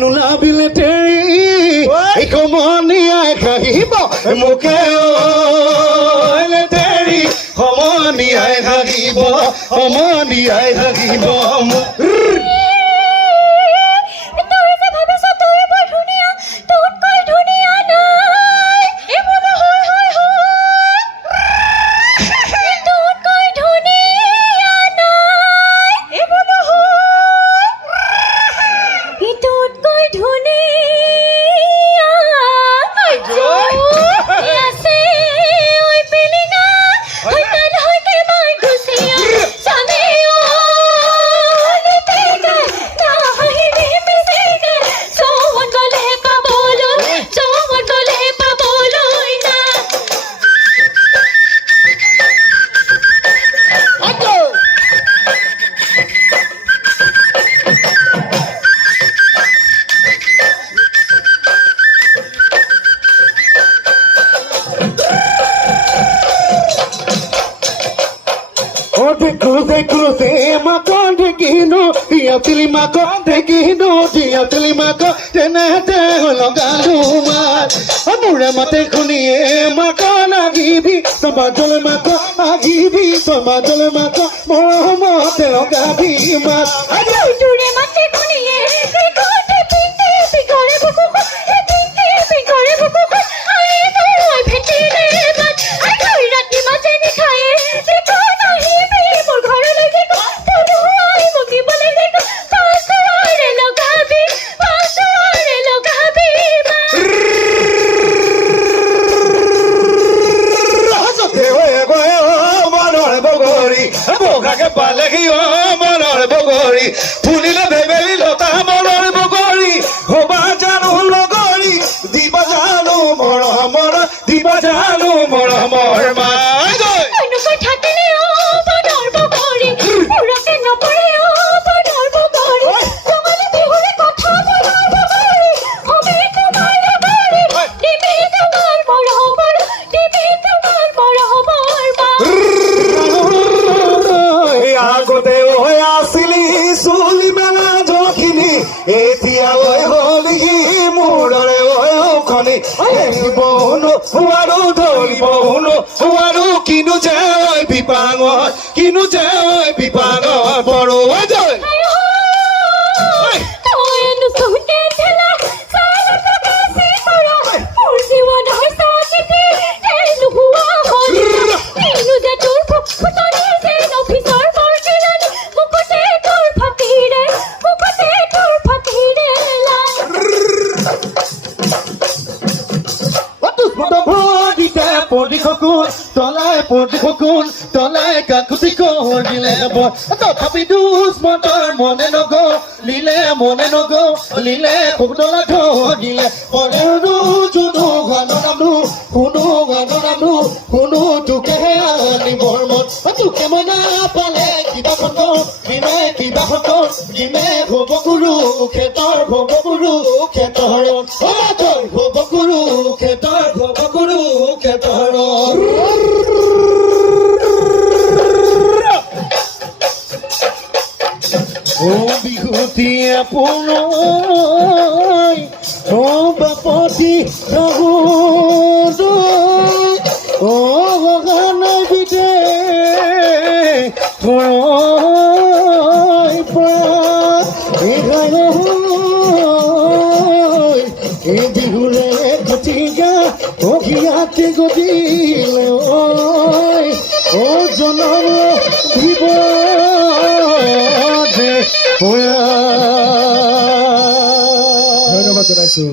নোলাবিলে তেৰি এই সমনীয়াই হাঁহিব মোকে তেৰি সমনীয়াই হাঁহিব সমনীয়াই হাঁহিব Cruze makonde kino dia tilimako de kino dia tilimako tenete hologaluma amure mate kuniye makona gibi samajole mako agibi samajole mako momo te logabi mas ajure mate kuniye kote pinte bigore buku bigore buku ai toi pheti re mat ai rati mate ni khaye ko nahi be mor ghar lage ko puru ai mugi bole dekho pasare logabi manor bogori boga ke palegi o manor bogori phulile bebeli lota manor bogori hoba janu logori diba janu mor diba janu mor ma koino ko thakile o manor bogori purake no pare o manor bogori tomale bihore kotha manor bogori hobe tomar bogori dibe tomar mor hobor dibe tomar mor hobor ma আগতে ওই আসিলি চুলি মেলা যখিনি এতিয়া ওই হলি মোৰৰে ওই খনি বনো আৰু ধৰি বনো আৰু কিনো যে বিপাঙত বড় যায় তলাই কাকুতি কৰিলে তথাপি দুজ মতৰ মনে লিলে কোকদলা ধৰিলে শুনো গানো শুনো তোকেহে আনিবৰ মন তোকে মই নাপালে কিবা গিমে ভৱ গুৰু খেতৰ ও বিহুতি আপোনই ও বাপতি ও গগনৰ বিদে এই বিহুৰে গতিগা অঘিয়াতে গদিলে ও জনম ভিব ধন্যবাদ জনাইছো।